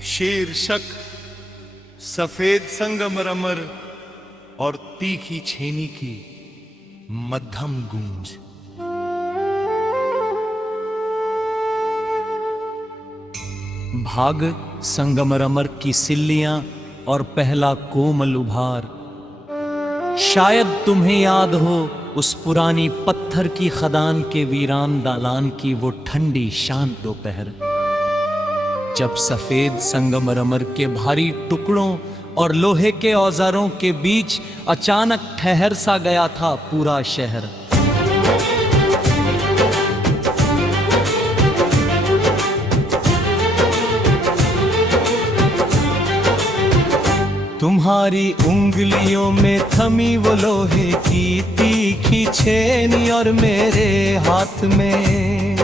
शीर्षक सफेद संगमरमर और तीखी छेनी की मध्यम गूंज। भाग संगमरमर की सिल्लियां और पहला कोमल उभार। शायद तुम्हें याद हो उस पुरानी पत्थर की खदान के वीरान दालान की वो ठंडी शांत दोपहर, जब सफेद संगमरमर के भारी टुकड़ों और लोहे के औजारों के बीच अचानक ठहर सा गया था पूरा शहर। तुम्हारी उंगलियों में थमी वो लोहे की तीखी छेनी और मेरे हाथ में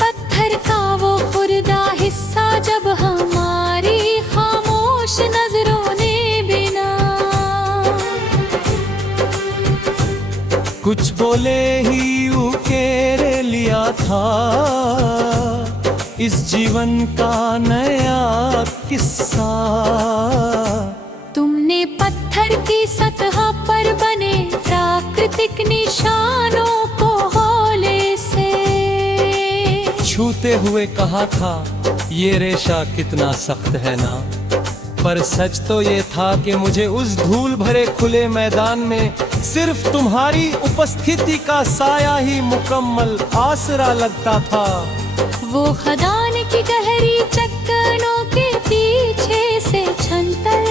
पत्थर का वो खुर्दा हिस्सा, जब हमारी खामोश नजरों ने बिना कुछ बोले ही उकेर लिया था इस जीवन का नया किस्सा। तुमने पत्थर की सतह पर बने प्राकृतिक निशानों को हौले से छूते हुए कहा था ये रेशा कितना सख्त है ना, पर सच तो ये था कि मुझे उस धूल भरे खुले मैदान में सिर्फ तुम्हारी उपस्थिति का साया ही मुकम्मल आसरा लगता था। वो खदान की गहरी चट्टानों के पीछे से छनतर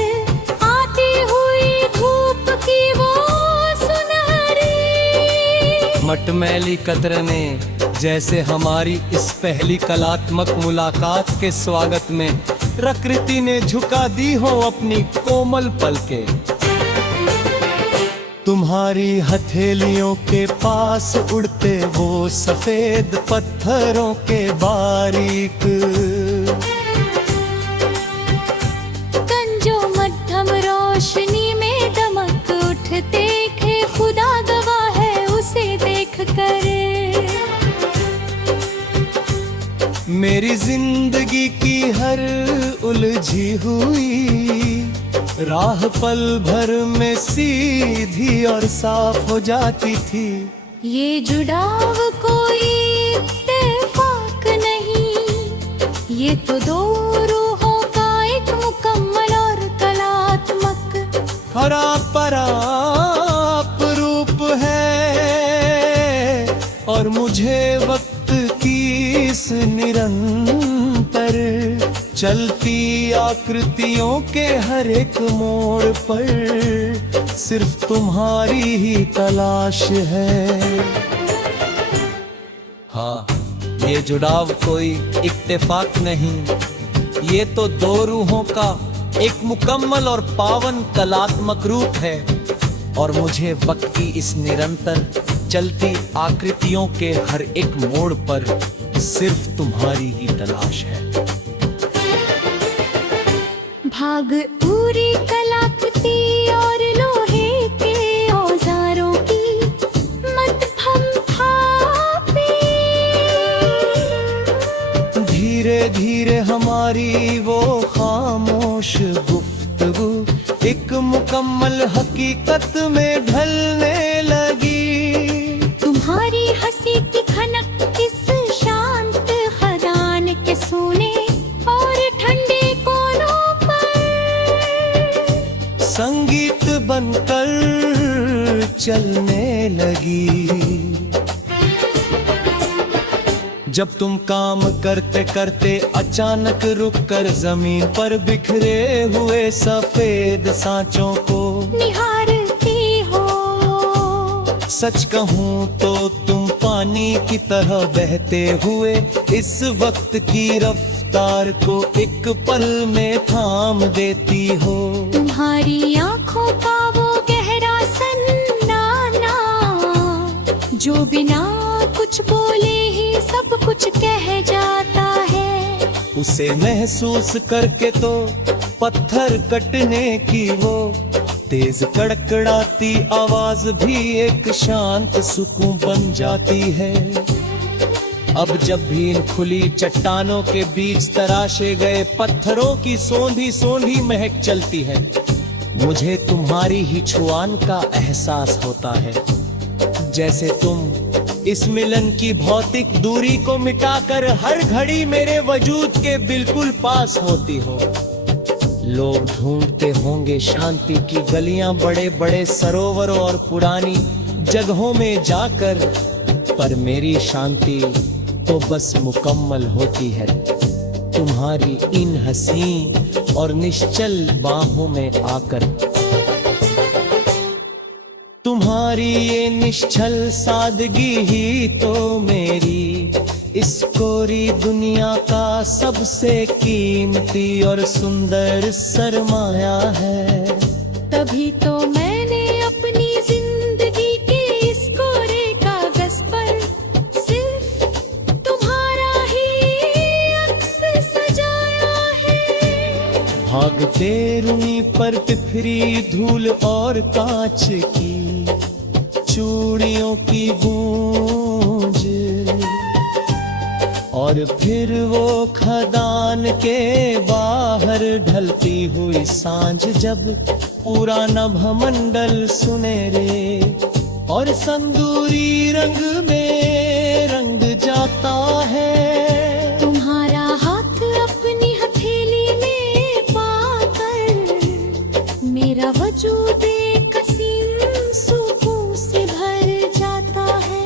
आती हुई धूप की वो सुनहरी मटमैली कतरने जैसे हमारी इस पहली कलात्मक मुलाकात के स्वागत में प्रकृति ने झुका दी हो अपनी कोमल पलकें। तुम्हारी हथेलियों के पास उड़ते वो सफेद पत्थरों के बारीक कंजो मध्यम रोशनी में दमक उठते थे, खुदा गवाह है उसे देख कर। मेरी जिंदगी की हर उलझी हुई राह पल भर में सीधी और साफ हो जाती थी। ये जुड़ाव कोई इत्तेफाक नहीं, ये तो दो रूहों का एक मुकम्मल और कलात्मक हरा पराप रूप है, और मुझे वक्त की इस निरंतर चलती आकृतियों के हर एक मोड़ पर सिर्फ तुम्हारी ही तलाश है। हाँ, ये जुड़ाव कोई इत्तेफाक नहीं, ये तो दो रूहों का एक मुकम्मल और पावन कलात्मक रूप है, और मुझे वक्त की इस निरंतर चलती आकृतियों के हर एक मोड़ पर सिर्फ तुम्हारी ही तलाश है। भाग पूरी कलाकृति और लोहे के औजारों की मध्यम थापी। धीरे धीरे हमारी वो खामोश गुफ्तगू एक मुकम्मल हकीकत में ढलने लगी। तुम्हारी हंसी की खनक इस शांत खदान के सोने और ठंडे कोनों पर संगीत बनकर चलने लगी। जब तुम काम करते करते अचानक रुककर जमीन पर बिखरे हुए सफेद सांचों को निहारती हो, सच कहूँ तो तुम पानी की तरह बहते हुए इस वक्त की रफ्तार को एक पल में थाम देती हो। तुम्हारी आंखों का वो गहरा सन्नाटा जो बिना कुछ बोले ही सब कुछ कह जाता है, उसे महसूस करके तो पत्थर कटने की वो तेज कड़कड़ाती आवाज भी एक शांत सुकून बन जाती है। अब जब भी इन खुली चट्टानों के बीच तराशे गए पत्थरों की सोंधी सोंधी महक चलती है, मुझे तुम्हारी ही छुआन का एहसास होता है। जैसे तुम इस मिलन की भौतिक दूरी को मिटाकर हर घड़ी मेरे वजूद के बिल्कुल पास होती हो। लोग ढूंढते होंगे शांति की गलियां बड़े बड़े सरोवरों और पुरानी जगहों में जाकर, पर मेरी शांति तो बस मुकम्मल होती है तुम्हारी इन हसीन और निश्चल बाहों में आकर। तुम्हारी ये निश्चल सादगी ही तो मेरी इस कोरी दुनिया का सबसे कीमती और सुंदर सरमाया है। तभी तो मैंने अपनी जिंदगी के इस कोरे कागज पर सिर्फ तुम्हारा ही अक्स सजाया है। भागते रुनी पर तिफरी धूल और कांच की चूड़ियों की गूंज, और फिर वो खदान के बाहर ढलती हुई सांझ, जब पूरा नभमंडल सुनहरे और संदूरी रंग में रंग जाता है। तुम्हारा हाथ अपनी हथेली में पाकर मेरा वजूद एक हसीन सुकून से भर जाता है।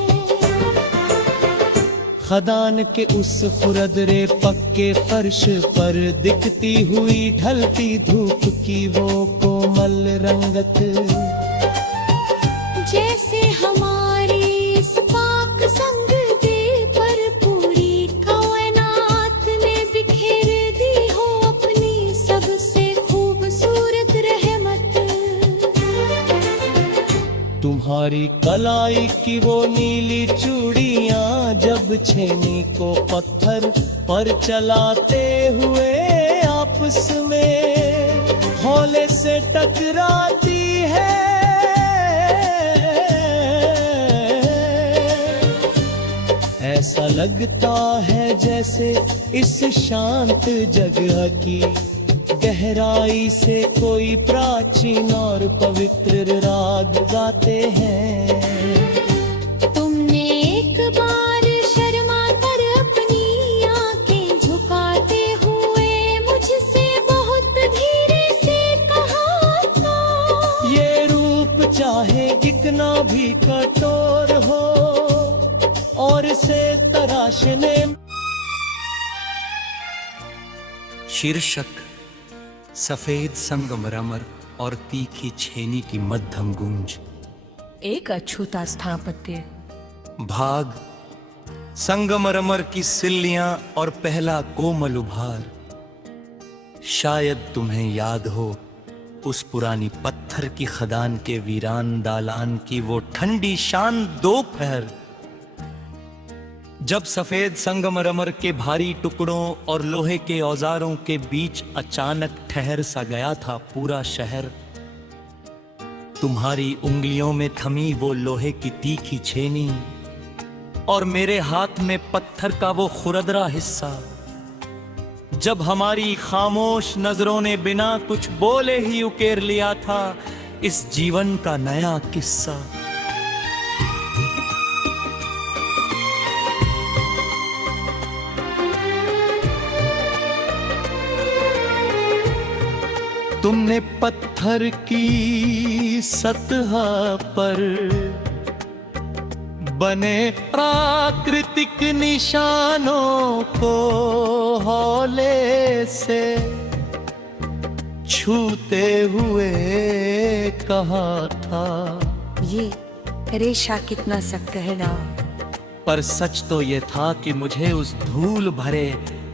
खदान के उस खुरदरे पक्के फर्श पर दिखती हुई ढलती धूप की वो कोमल रंगत, जैसे हमारी इस पाक संग दे पर पूरी कायनात ने बिखेर दी हो अपनी सबसे खूबसूरत रहमत। तुम्हारी कलाई की वो नीली चूड़ियां जब छेनी को पत्थर पर चलाते हुए आपस में हौले से टकराती है, ऐसा लगता है जैसे इस शांत जगह की गहराई से कोई प्राचीन और पवित्र राग गाते हैं। तुमने एक बार शर्मा कर अपनी आंखें झुकाते हुए मुझसे बहुत धीरे से कहा था, ये रूप चाहे कितना भी कठोर हो और इसे तराशने। शीर्षक सफेद संगमरमर और तीखी छेनी की मध्यम गूंज। एक अछूता स्थापत्य। भाग संगमरमर की सिल्लियां और पहला कोमल उभार। शायद तुम्हें याद हो उस पुरानी पत्थर की खदान के वीरान दालान की वो ठंडी शान दोपहर, जब सफेद संगमरमर के भारी टुकड़ों और लोहे के औजारों के बीच अचानक ठहर सा गया था पूरा शहर। तुम्हारी उंगलियों में थमी वो लोहे की तीखी छेनी और मेरे हाथ में पत्थर का वो खुरदरा हिस्सा, जब हमारी खामोश नजरों ने बिना कुछ बोले ही उकेर लिया था इस जीवन का नया किस्सा। तुमने पत्थर की सतह पर बने प्राकृतिक निशानों को हौले से छूते हुए कहा था, ये रेशा कितना सख्त है ना। पर सच तो ये था कि मुझे उस धूल भरे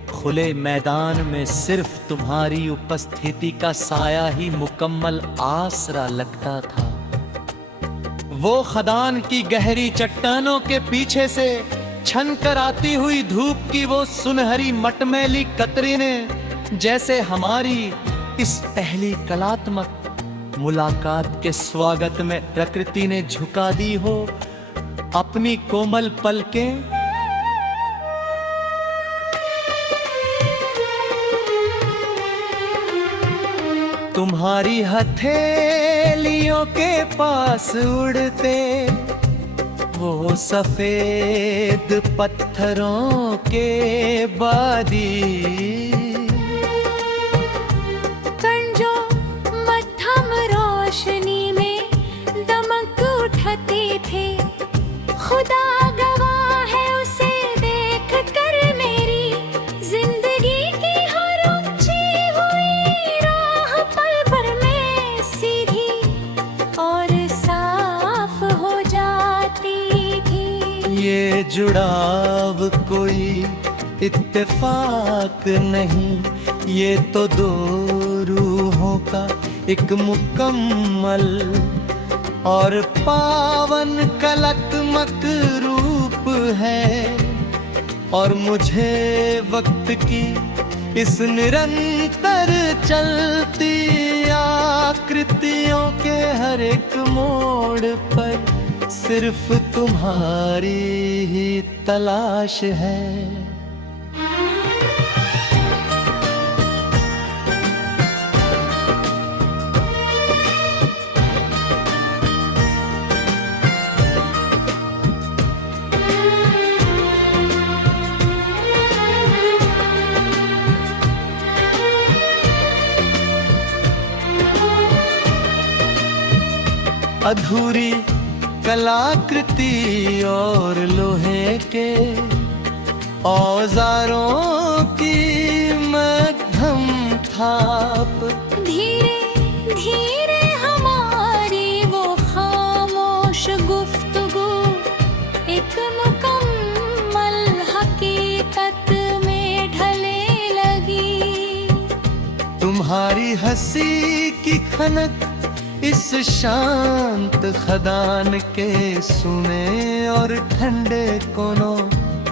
खुले मैदान में सिर्फ तुम्हारी उपस्थिति का साया ही मुकम्मल आसरा लगता था। वो खदान की गहरी चट्टानों के पीछे से छन कर आती हुई धूप की वो सुनहरी मटमैली कतरीने जैसे हमारी इस पहली कलात्मक मुलाकात के स्वागत में प्रकृति ने झुका दी हो अपनी कोमल पलकें। तुम्हारी हथेलियों के पास उड़ते वो सफेद पत्थरों के बादी, कण जो मध्यम रोशनी में दमक उठते थे, खुदा गवाह है उसे देख कर मेरी जिंदगी की हर ऊंची हुई राह पल भर में सीधी और साफ हो जाती थी। ये जुड़ाव कोई इत्तेफाक नहीं, ये तो दो रूहों का एक मुकम्मल और पावन कलात्मक रूप है। और मुझे वक्त की इस निरंतर चलती आकृतियों के हर एक मोड़ पर सिर्फ तुम्हारी ही तलाश है। अधूरी कलाकृति और लोहे के औजारों की मध्यम थाप, धीरे धीरे हमारी वो खामोश गुफ्तगू एक मुकम्मल हकीकत में ढलने लगी। तुम्हारी हंसी की खनक इस शांत खदान के सुने और ठंडे कोनों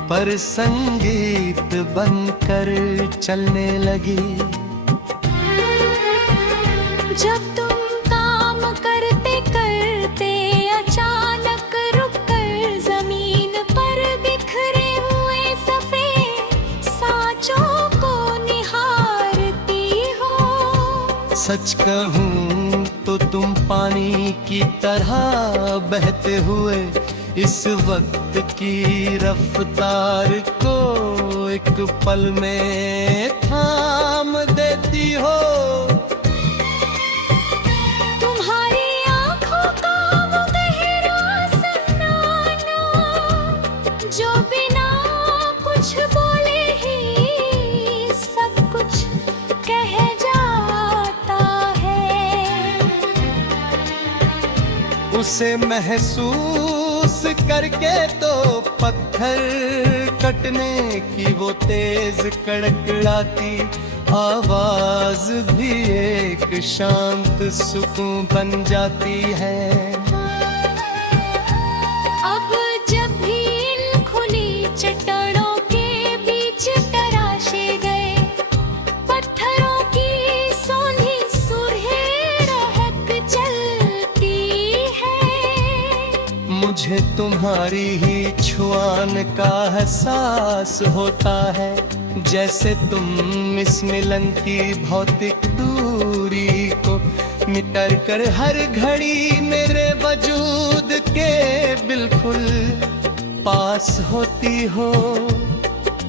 पर संगीत बनकर चलने लगी। जब तुम काम करते करते अचानक रुक कर जमीन पर बिखरे हुए सफेद सांचों को निहारती हो, सच कहूँ तो तुम पानी की तरह बहते हुए इस वक्त की रफ्तार को एक पल में थाम देती हो। तुम्हारी आंखों का वो गहरा सन्नाटा जो बिना कुछ बोले ही सब कुछ कह जाता है, उसे महसूस करके तो पत्थर कटने की वो तेज कड़कड़ाती आवाज भी एक शांत सुकून बन जाती है। अब जब भी इन खुली चट्टानों के बीच तराशे गए पत्थरों की सोंधी सुरह रहक चलती है, मुझे तुम्हारी ही छुआन का एहसास होता है, जैसे तुम इस मिलन की भौतिक दूरी को मिटर कर हर घड़ी मेरे वजूद के बिल्कुल पास होती हो।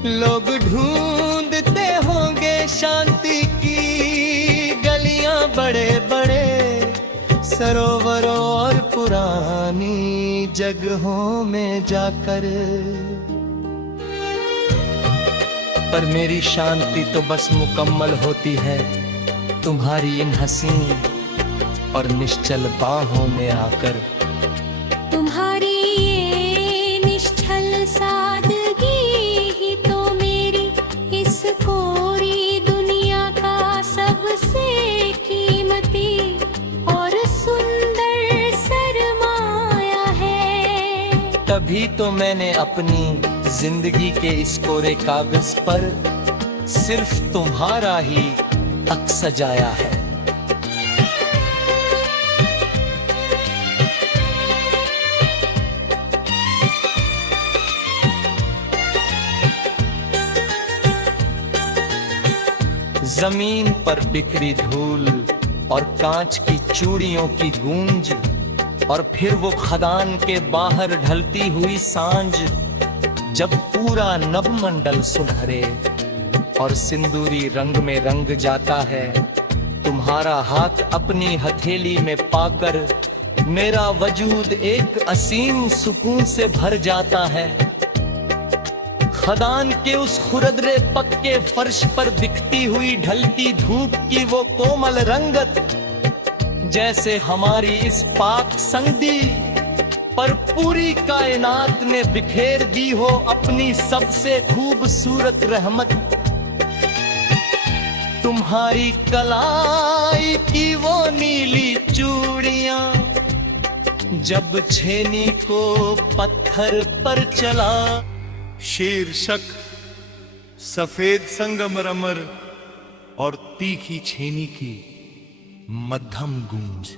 लोग ढूंढते होंगे शांति की गलियां बड़े बड़े सरोवरों और पुरानी जगहों में जाकर, पर मेरी शांति तो बस मुकम्मल होती है तुम्हारी इन हसीन और निश्चल बाहों में आकर। तुम्हारी ये निश्चल सादगी ही तो मेरी इस कोरी दुनिया का सबसे कीमती और सुंदर सरमाया है। तभी तो मैंने अपनी जिंदगी के इस कोरे कागज पर सिर्फ तुम्हारा ही हक सजाया है। जमीन पर बिखरी धूल और कांच की चूड़ियों की गूंज, और फिर वो खदान के बाहर ढलती हुई सांझ, जब पूरा नभमंडल सुनहरे और सिंदूरी रंग में रंग जाता है। तुम्हारा हाथ अपनी हथेली में पाकर मेरा वजूद एक असीम सुकून से भर जाता है। खदान के उस खुरदरे पक्के फर्श पर दिखती हुई ढलती धूप की वो कोमल रंगत, जैसे हमारी इस पाक संगति पर पूरी कायनात ने बिखेर दी हो अपनी सबसे खूबसूरत रहमत। तुम्हारी कलाई की वो नीली चूड़ियां जब छेनी को पत्थर पर चला, शीर्षक सफेद संगमरमर और तीखी छेनी की मध्यम गूंज।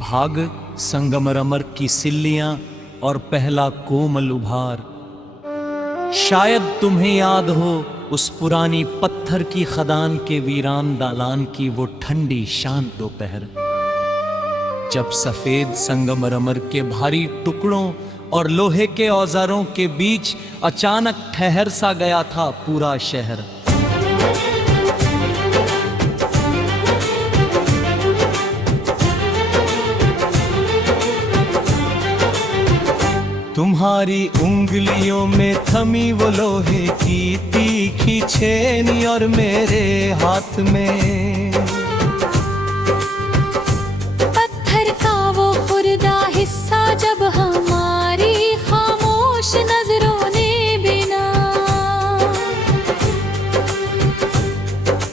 भाग संगमरमर की सिल्लियां और पहला कोमल उभार। शायद तुम्हें याद हो उस पुरानी पत्थर की खदान के वीरान दालान की वो ठंडी शांत दोपहर, जब सफेद संगमरमर के भारी टुकड़ों और लोहे के औजारों के बीच अचानक ठहर सा गया था पूरा शहर। तुम्हारी उंगलियों में थमी वो लोहे की तीखी छेनी और मेरे हाथ में पत्थर का वो खुर्दा हिस्सा, जब हमारी खामोश नजरों ने बिना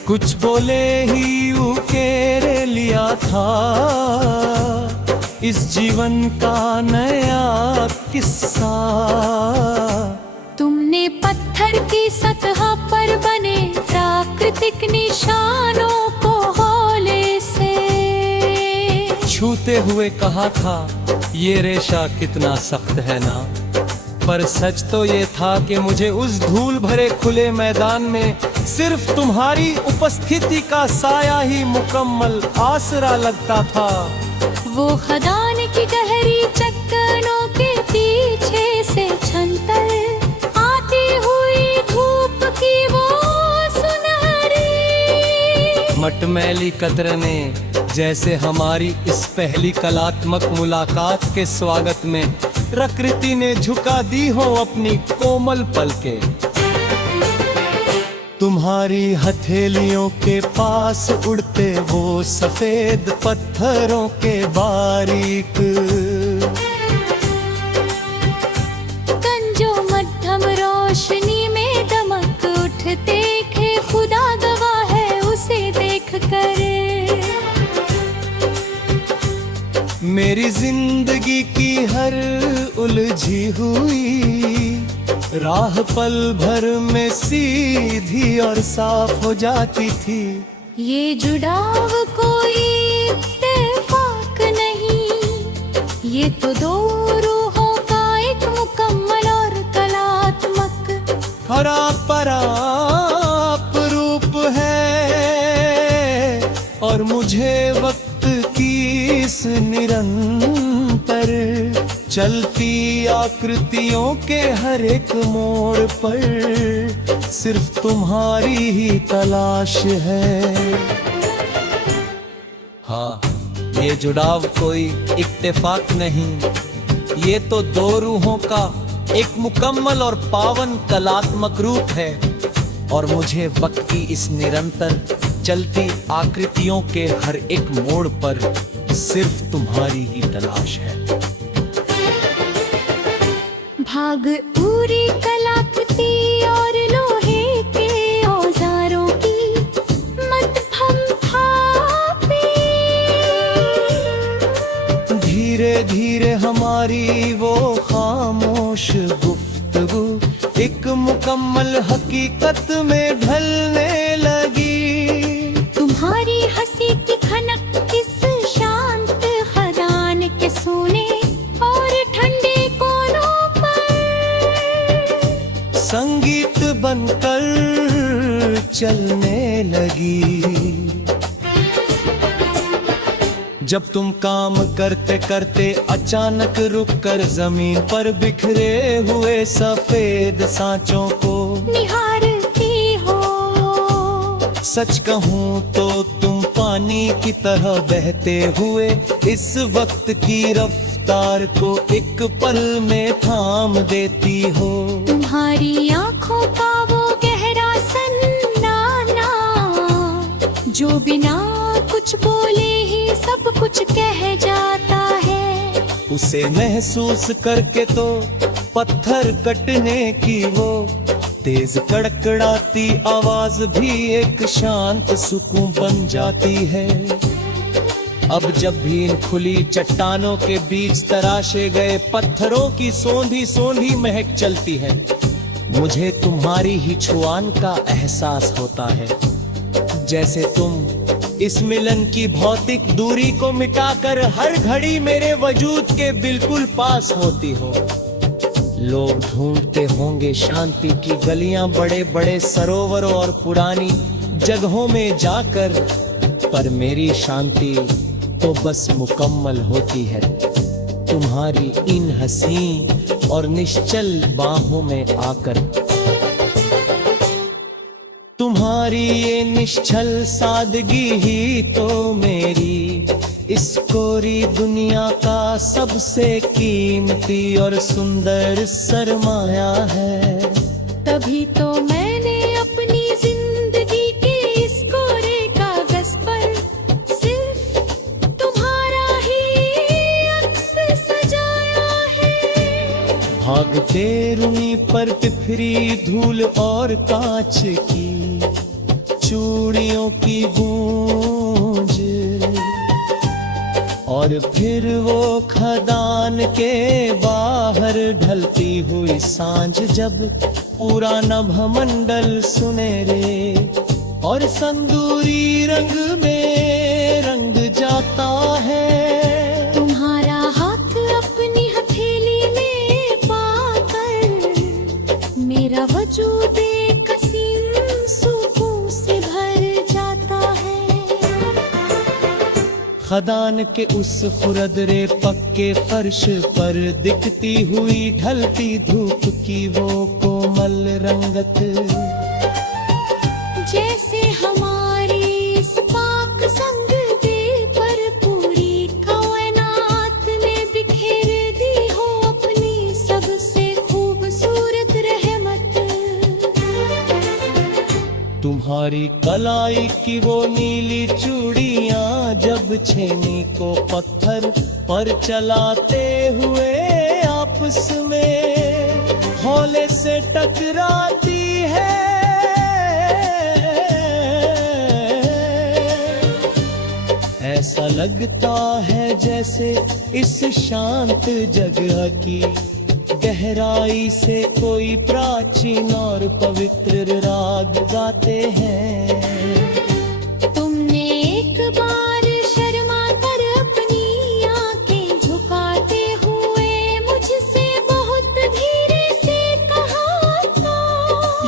कुछ बोले ही उकेरे लिया था इस जीवन का नया किस्सा। तुमने पत्थर की सतह पर बने प्राकृतिक निशानों को हौले से छूते हुए कहा था ये रेशा कितना सख्त है ना, पर सच तो ये था कि मुझे उस धूल भरे खुले मैदान में सिर्फ तुम्हारी उपस्थिति का साया ही मुकम्मल आसरा लगता था। वो खदान की गहरी चट्टानों के पीछे से छनतर आती हुई धूप की वो सुनहरी मटमैली कतरने जैसे हमारी इस पहली कलात्मक मुलाकात के स्वागत में प्रकृति ने झुका दी हो अपनी कोमल पलकें। तुम्हारी हथेलियों के पास उड़ते वो सफेद पत्थरों के बारीक कंजो मध्यम रोशनी में दमक उठते थे, खुदा गवाह है उसे देख कर। मेरी जिंदगी की हर उलझी हुई राह पल भर में सीधी और साफ हो जाती थी। ये जुड़ाव कोई इत्तेफाक नहीं, ये तो दो रूहों का एक मुकम्मल और कलात्मक हरा पराप रूप है, और मुझे वक्त की इस निरंतर चलती आकृतियों के हर एक मोड़ पर सिर्फ तुम्हारी ही तलाश है। हाँ, ये जुड़ाव कोई इत्तेफाक नहीं, ये तो दो रूहों का एक मुकम्मल और पावन कलात्मक रूप है, और मुझे वक्त की इस निरंतर चलती आकृतियों के हर एक मोड़ पर सिर्फ तुम्हारी ही तलाश है। भाग पूरी कलाकृति और लोहे के औजारों की मध्यम भापी, धीरे धीरे हमारी वो खामोश गुफ्तगू एक मुकम्मल हकीकत में ढलने लगी। तुम्हारी हंसी की खनक इस शांत खदान के सोने और ठंडे कोनों पर संगीत बनकर चलने लगी। जब तुम काम करते करते अचानक रुक कर जमीन पर बिखरे हुए सफेद सांचों को निहारती हो, सच कहूँ तो तुम पानी की तरह बहते हुए इस वक्त की रफ्तार को एक पल में थाम देती हो। तुम्हारी आंखों का वो गहरा सन्नाटा जो बिना कुछ बोले ही सब कुछ कह जाता है। उसे महसूस करके तो पत्थर कटने की वो तेज कड़कड़ाती आवाज भी एक शांत सुकून बन जाती है। अब जब भी इन खुली चट्टानों के बीच तराशे गए पत्थरों की सोंधी सोंधी महक चलती है, मुझे तुम्हारी ही छुआन का एहसास होता है। जैसे तुम इस मिलन की भौतिक दूरी को मिटाकर हर घड़ी मेरे वजूद के बिल्कुल पास होती हो। लोग ढूंढते होंगे शांति की गलियां बड़े बड़े सरोवरों और पुरानी जगहों में जाकर, पर मेरी शांति तो बस मुकम्मल होती है तुम्हारी इन हसीन और निश्चल बाहों में आकर। तुम्हारी ये निश्चल सादगी ही तो मेरी इस कोरी दुनिया का सबसे कीमती और सुंदर सरमाया है। तभी तो मैंने अपनी जिंदगी के इस कोरे कागज पर सिर्फ तुम्हारा ही अक्स सजाया है। भागते रूनी पर तिफरी धूल और कांच की चूड़ियों की गूंज, और फिर वो खदान के बाहर ढलती हुई सांझ जब पूरा नभमंडल सुनहरे और संदूरी रंग में रंग जाता है। तुम्हारा हाथ अपनी हथेली में पाकर मेरा वजूद एक हसीन सुकून से भर जाता है। खदान के उस खुरदरे पक्के फर्श पर दिखती हुई ढलती धूप की वो कोमल रंगत, जैसे हमारी इस पाक संग दे पर पूरी कायनात ने बिखेर दी हो अपनी सबसे खूबसूरत रहमत। तुम्हारी कलाई की वो नीली चूड़ियां जब छेनी को पत्थर पर चलाते हुए आपस में हौले से टकराती है, ऐसा लगता है जैसे इस शांत जगह की गहराई से कोई प्राचीन और पवित्र राग गाते हैं। तुमने एक बार शर्मा कर अपनी आंखें झुकाते हुए मुझसे बहुत धीरे से कहा था,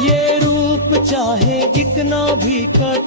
ये रूप चाहे कितना भी कठोर